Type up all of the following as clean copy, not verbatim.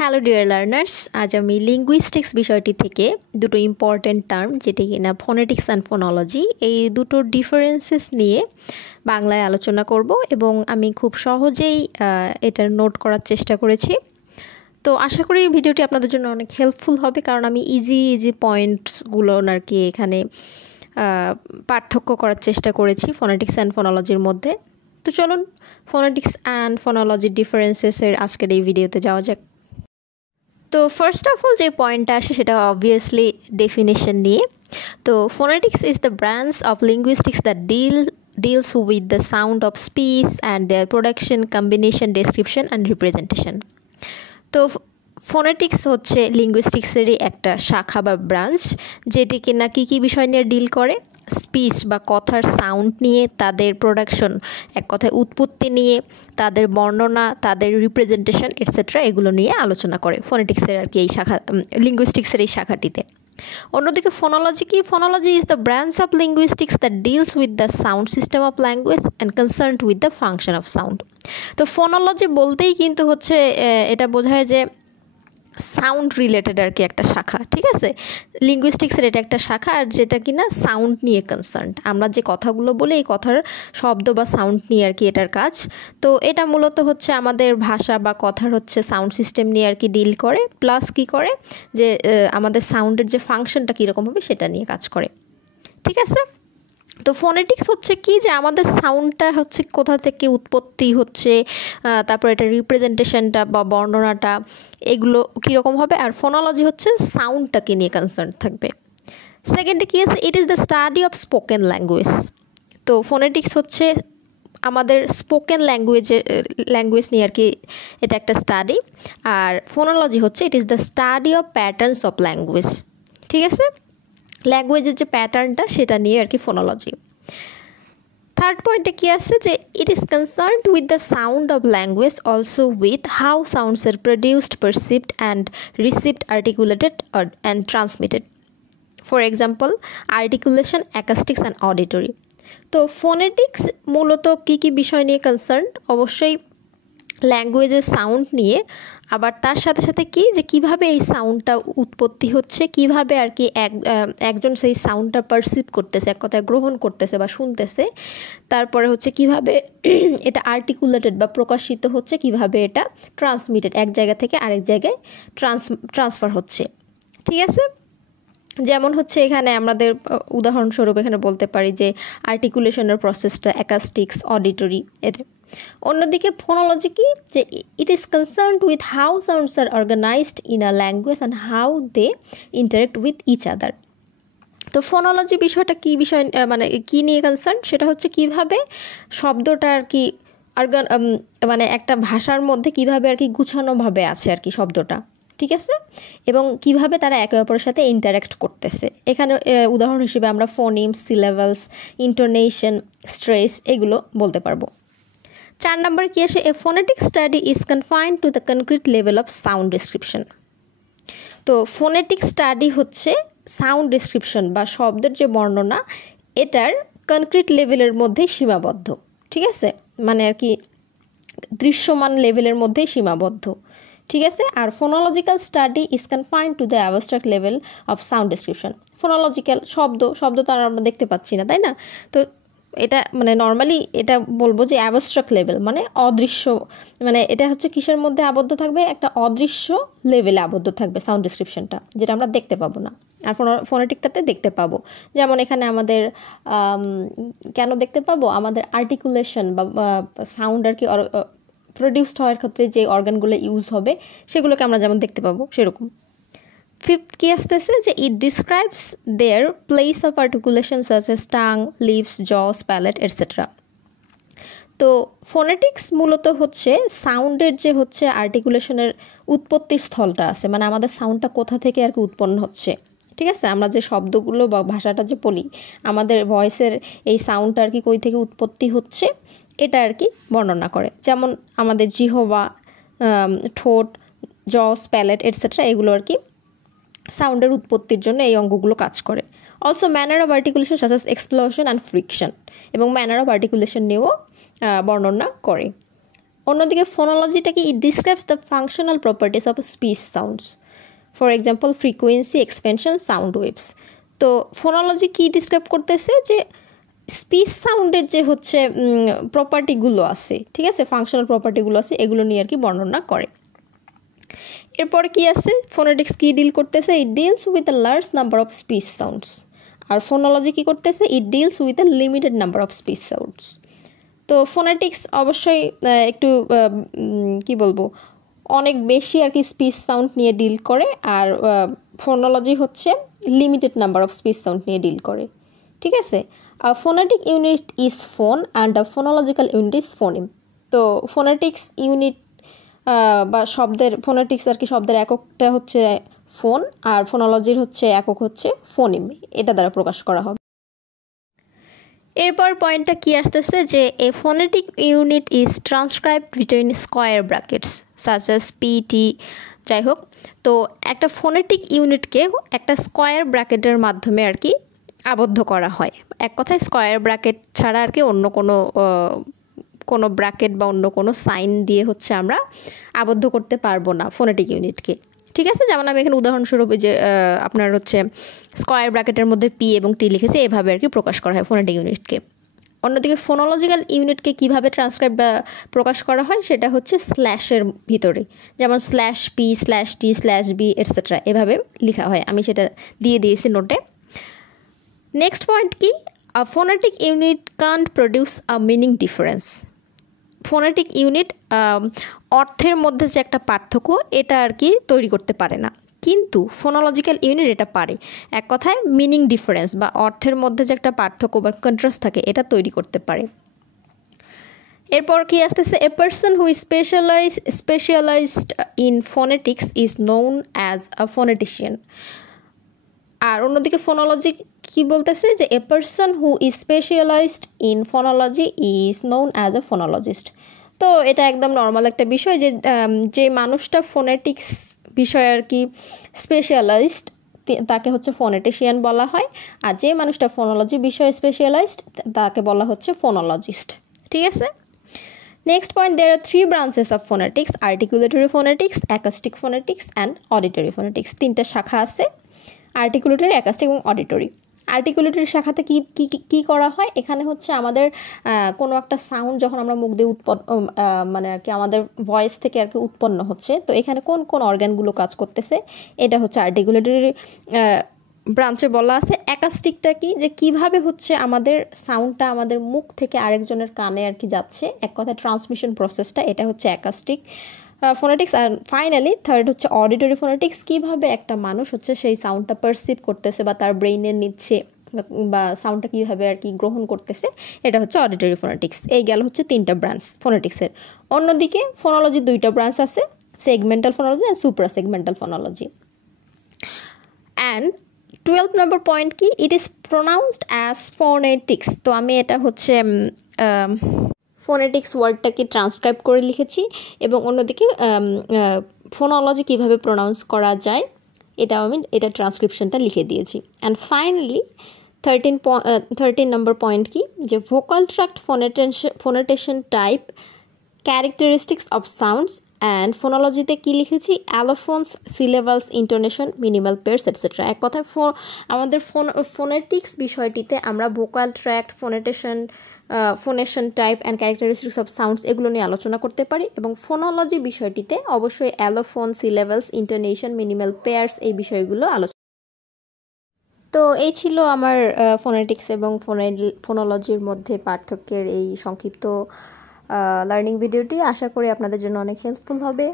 Hello dear learners, আজ আমি linguistics বিষয়টি থেকে দুটো ইম্পর্ট্যান্ট টার্ম যেটি কিনা ফোনেটিক্স অ্যান্ড ফোনোলজি, এই দুটোর ডিফারেন্সেস নিয়ে বাংলায় আলোচনা করব এবং আমি খুব সহজেই এটার নোট করার চেষ্টা করেছি। তো আশা করি ভিডিওটি আপনাদের জন্য অনেক হেল্পফুল হবে, কারণ আমি ইজি পয়েন্টসগুলো আর কি এখানে পার্থক্য করার চেষ্টা করেছি ফোনেটিক্স অ্যান্ড ফোনোলজির মধ্যে। তো চলুন ফোনেটিক্স অ্যান্ড ফোনোলজির ডিফারেন্সেসের আজকের এই ভিডিওতে যাওয়া যাক। তো ফার্স্ট অফ অল যে পয়েন্টটা আসে সেটা অবভিয়াসলি ডেফিনেশন নিয়ে। তো phonetics is the branch of linguistics that deals with the sound of speech and their production, combination, description and representation. তো ফোনেটিক্স হচ্ছে লিঙ্গুইস্টিক্সেরই একটা শাখা বা ব্রাঞ্চ, যেটি কিনা কী বিষয় নিয়ে ডিল করে, স্পিচ বা কথার সাউন্ড নিয়ে, তাদের প্রোডাকশন এক কথায় উৎপত্তি নিয়ে, তাদের বর্ণনা, তাদের রিপ্রেজেন্টেশন এটসেট্রা এগুলো নিয়ে আলোচনা করে ফোনেটিক্সের আর কি এই শাখা, লিঙ্গুইস্টিক্সের এই শাখাটিতে। অন্যদিকে ফোনোলজি কি? Phonology is the branch of linguistics that deals with the sound system of language and concerned with the function of sound. তো ফোনোলজি বলতেই কিন্তু হচ্ছে এটা বোঝায় যে সাউন্ড রিলেটেড আর কি একটা শাখা, ঠিক আছে। লিঙ্গুইস্টিক্সের এটা একটা শাখা, আর যেটা কিনা সাউন্ড নিয়ে কনসার্ন। আমরা যে কথাগুলো বলি এই কথার শব্দ বা সাউন্ড নিয়ে আর কি এটার কাজ। তো এটা মূলত হচ্ছে আমাদের ভাষা বা কথার হচ্ছে সাউন্ড সিস্টেম নিয়ে আর কি ডিল করে, প্লাস কি করে যে আমাদের সাউন্ডের যে ফাংশনটা কীরকম হবে সেটা নিয়ে কাজ করে, ঠিক আছে। তো ফোনেটিক্স হচ্ছে কি, যে আমাদের সাউন্ডটা হচ্ছে কোথা থেকে উৎপত্তি হচ্ছে, তারপর এটা রিপ্রেজেন্টেশনটা বা বর্ণনাটা এগুলো কীরকম হবে, আর ফোনোলজি হচ্ছে সাউন্ডটাকে নিয়ে কনসার্ন থাকবে। সেকেন্ডে কী আছে, it is the study of spoken language. তো ফোনেটিক্স হচ্ছে আমাদের স্পোকেন ল্যাঙ্গুয়েজ নিয়ে আর কি এটা একটা স্টাডি, আর ফোনোলজি হচ্ছে it is the study of patterns of language, ঠিক আছে। ল্যাঙ্গুয়েজের যে প্যাটার্নটা সেটা নিয়ে আর কি ফোনোলজি। থার্ড পয়েন্টে কী আসছে, যে it is concerned with the sound of language, also with how sounds are produced, perceived and received, articulated and transmitted. For example articulation, acoustics and auditory. তো ফোনেটিক্স মূলত কী বিষয় নিয়ে কনসার্ন? অবশ্যই ল্যাঙ্গুয়েজের সাউন্ড নিয়ে, আবার তার সাথে সাথে কি, যে কিভাবে এই সাউন্ডটা উৎপত্তি হচ্ছে, কিভাবে আর কি একজন সেই সাউন্ডটা পারসিভ করতেছে, এক কথায় গ্রহণ করতেছে বা শুনতেছে, তারপরে হচ্ছে কিভাবে এটা আর্টিকুলেটেড বা প্রকাশিত হচ্ছে, কিভাবে এটা ট্রান্সমিটেড এক জায়গা থেকে আরেক জায়গায় ট্রান্সফার হচ্ছে, ঠিক আছে। যেমন হচ্ছে এখানে আমাদের উদাহরণস্বরূপ এখানে বলতে পারি যে আর্টিকুলেশনের প্রসেসটা অ্যাকাস্টিক্স, অডিটরি এটা। অন্যদিকে ফোনোলজি কি, যে it is concerned with how sounds are organized in a language and how they interact with each other. তো ফোনোলজি বিষয়টা কী বিষয়, মানে কী নিয়ে কনসার্ন, সেটা হচ্ছে কিভাবে শব্দটা আর কি মানে একটা ভাষার মধ্যে কিভাবে আর কি গুছানোভাবে আছে আর কি শব্দটা, ঠিক আছে, এবং কিভাবে তারা একে অপরের সাথে ইন্টারেক্ট করতেছে। এখানে উদাহরণ হিসেবে আমরা ফোনিমস, সিলেবালস, ইন্টোনেশন, স্ট্রেস এগুলো বলতে পারবো। 4 নম্বর কি আসে, a phonetic study is confined to the concrete level of sound description. তো ফোনেটিক স্টাডি হচ্ছে সাউন্ড ডিসক্রিপশন বা শব্দের যে বর্ণনা, এটার কনক্রিট লেভেলের মধ্যেই সীমাবদ্ধ, ঠিক আছে, মানে আর কি দৃশ্যমান লেভেলের মধ্যেই সীমাবদ্ধ, ঠিক আছে। আর phonological study is confined to the abstract level of sound description. Phonological শব্দ তো আর আমরা দেখতে পাচ্ছি না, তাই না। তো এটা মানে নর্মালি এটা বলবো যে অ্যাবস্ট্রাক্ট লেভেল মানে অদৃশ্য, মানে এটা হচ্ছে কিসের মধ্যে আবদ্ধ থাকবে, একটা অদৃশ্য লেভেলে আবদ্ধ থাকবে সাউন্ড ডিসক্রিপশনটা, যেটা আমরা দেখতে পাবো না। আর ফোনেটিকটাতে দেখতে পাবো, যেমন এখানে আমাদের কেন দেখতে পাবো, আমাদের আর্টিকুলেশন বা সাউন্ড আর কি প্রডিউসড হওয়ার ক্ষেত্রে যে অর্গানগুলো ইউজ হবে সেগুলোকে আমরা যেমন দেখতে পাবো সেরকম। ফিফথ কি আসতেছে, যে it describes their place of articulation such as tongue, lips, jaws, palate etcetera. তো ফোনেটিক্স মূলত হচ্ছে সাউন্ডের যে হচ্ছে আর্টিকুলেশনের উৎপত্তি স্থলটা আছে, মানে আমাদের সাউন্ডটা কোথা থেকে আর কি উৎপন্ন হচ্ছে, ঠিক আছে। আমরা যে শব্দগুলো বা ভাষাটা যে বলি, আমাদের ভয়েসের এই সাউন্ডটা আর কি কই থেকে উৎপত্তি হচ্ছে এটা আর কি বর্ণনা করে। যেমন আমাদের জিহ্বা, ঠোঁট, জস, প্যালেট এটসেট্রা এগুলো আর কি সাউন্ডের উৎপত্তির জন্য এই অঙ্গগুলো কাজ করে। Also manner of articulation such S explosion and friction, এবং ম্যানার অফ আর্টিকুলেশন নিয়েও বর্ণনা করে। অন্যদিকে ফোনোলজিটা কি, ইট describes the functional properties of speech sounds, for example frequency, expansion, sound waves. তো ফোনোলজি কি ডিসক্রাইব করতেছে, যে স্পিচ সাউন্ডের যে হচ্ছে প্রপার্টিগুলো আছে, ঠিক আছে, ফাংশনাল প্রপার্টিগুলো আছে, এগুলো নিয়ে আর কি বর্ণনা করে। এরপরে কি আছে, ফোনেটিক্স কি ডিল করতেছে, it deals with a large number of speech sounds. আর ফোনোলজি কি করতেছে, it deals with a limited number of speech sounds. তো ফোনেটিক্স অবশ্যই একটু কি বলবো, অনেক বেশি আর কি স্পিচ সাউন্ড নিয়ে ডিল করে, আর ফোনোলজি হচ্ছে limited number of speech sound নিয়ে ডিল করে, ঠিক আছে। Phonetic unit is phone and a phonological unit is phoneme. তো ফোনেটিক্স ইউনিট বা শব্দের, ফোনেটিক্স আর কি শব্দের এককটা হচ্ছে ফোন, আর ফোনোলজির হচ্ছে একক হচ্ছে ফোনিম, এটা দ্বারা প্রকাশ করা হবে। এরপর পয়েন্টটা কি আসতেছে, যে a phonetic unit is transcribe between square brackets such as PT, যাই হোক। তো একটা ফোনেটিক ইউনিটকে একটা স্কোয়ার ব্র্যাকেটের মাধ্যমে আর কি আবদ্ধ করা হয়। এক কথায় স্কোয়ার ব্র্যাকেট ছাড়া আর কি অন্য কোনো ব্র্যাকেট বা অন্য কোনো সাইন দিয়ে হচ্ছে আমরা আবদ্ধ করতে পারবো না ফোনেটিক ইউনিটকে, ঠিক আছে। যেমন আমি এখানে উদাহরণস্বরূপ যে আপনার হচ্ছে স্কোয়ার ব্র্যাকেটের মধ্যে পি এবং টি লিখেছি, এভাবে আর কি প্রকাশ করা হয় ফোনেটিক ইউনিটকে। অন্যদিকে ফোনোলজিক্যাল ইউনিটকে কীভাবে ট্রান্সক্রাইব বা প্রকাশ করা হয়, সেটা হচ্ছে স্ল্যাশের ভিতরে, যেমন slash P, slash T, slash B etcetera, এভাবে লেখা হয়। আমি সেটা দিয়ে দিয়েছি নোটে। নেক্সট পয়েন্ট কি, a phonetic unit can't produce a meaning difference. Phonetic unit অর্থের মধ্যে যে একটা পার্থক্য, এটা আর কি তৈরি করতে পারে না, কিন্তু ফোনোলজিক্যাল ইউনিট এটা পারে। এক কথায় মিনিং ডিফারেন্স বা অর্থের মধ্যে যে একটা পার্থক্য বা কন্ট্রাস্ট থাকে, এটা তৈরি করতে পারে। এরপর কি আসতেছে, a person who specialized in phonetics is known as a phonetician. আর অন্যদিকে ফোনোলজি কি বলতেছে, যে a person who is specialized in phonology is known as a phonologist. তো এটা একদম নর্মাল একটা বিষয়, যে মানুষটা ফোনেটিক্স বিষয় আর কি স্পেশালাইজড, তাকে হচ্ছে ফোনেটিশিয়ান বলা হয়, আর যে মানুষটা ফোনোলজি বিষয়ে স্পেশালাইজড, তাকে বলা হচ্ছে ফোনোলজিস্ট, ঠিক আছে। Next point, there are 3 branches of phonetics, articulatory phonetics, acoustic phonetics and auditory phonetics. 3টা শাখা আছে, আর্টিকুলেটরি, অ্যাকাস্টিক এবং অডিটরি। আর্টিকুলেটরি শাখাতে কি করা হয়, এখানে হচ্ছে আমাদের কোনো একটা সাউন্ড যখন আমরা মুখ দিয়ে মানে আর কি আমাদের ভয়েস থেকে আর কি উৎপন্ন হচ্ছে, তো এখানে কোন কোন অর্গানগুলো কাজ করতেছে, এটা হচ্ছে আর্টিকুলেটরি ব্রাঞ্চে বলা আছে। অ্যাকাস্টিকটা কি, যে কিভাবে হচ্ছে আমাদের সাউন্ডটা আমাদের মুখ থেকে আরেকজনের কানে আর কি যাচ্ছে, এক কথায় ট্রান্সমিশন প্রসেসটা, এটা হচ্ছে অ্যাকাস্টিক ফোনেটিক্স। আর ফাইনালি থার্ড হচ্ছে অডিটরি ফোনেটিক্স, কীভাবে একটা মানুষ হচ্ছে সেই সাউন্ডটা পারসিভ করতেছে বা তার ব্রেইনে নিচ্ছে বা সাউন্ডটা কীভাবে আর কি গ্রহণ করতেছে, এটা হচ্ছে অডিটরি ফোনেটিক্স। এই গেল হচ্ছে 3টা ব্রাঞ্চ ফোনেটিক্সের। অন্যদিকে ফোনোলজির 2টা ব্রাঞ্চ আছে, segmental phonology and supra segmental phonology. And 12 number point কি, it is pronounced as phonetics. তো আমি এটা হচ্ছে ফোনেটিক্স ওয়ার্ডটাকে ট্রান্সক্রাইব করে লিখেছি, এবং অন্যদিকে ফোনোলজি কীভাবে প্রোনাউন্স করা যায় এটা ট্রান্সক্রিপশনটা লিখে দিয়েছি। অ্যান্ড ফাইনালি 13 নম্বর পয়েন্ট কি, যে vocal tract phonation type, characteristics of sounds, and ফোনোলজিতে কী লিখেছি, allophones, syllables, intonation, minimal pairs etcetera. এক কথায় আমাদের ফোনেটিক্স বিষয়টিতে আমরা vocal tract, phonation type and characteristics of sounds এগুলো নিয়ে আলোচনা করতে পারি, এবং ফোনোলজি বিষয়টিতে অবশ্যই allophone, syllables, intonation, minimal pairs এই বিষয়গুলো আলোচনা। তো এই ছিল আমার ফোনেটিক্স এবং ফোনোলজির মধ্যে পার্থক্যের এই সংক্ষিপ্ত লার্নিং ভিডিওটি। আশা করি আপনাদের জন্য অনেক হেল্পফুল হবে।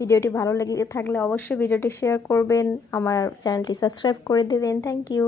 ভিডিওটি ভালো লেগে থাকলে অবশ্যই ভিডিওটি শেয়ার করবেন, আমার চ্যানেলটি সাবস্ক্রাইব করে দেবেন। Thank you.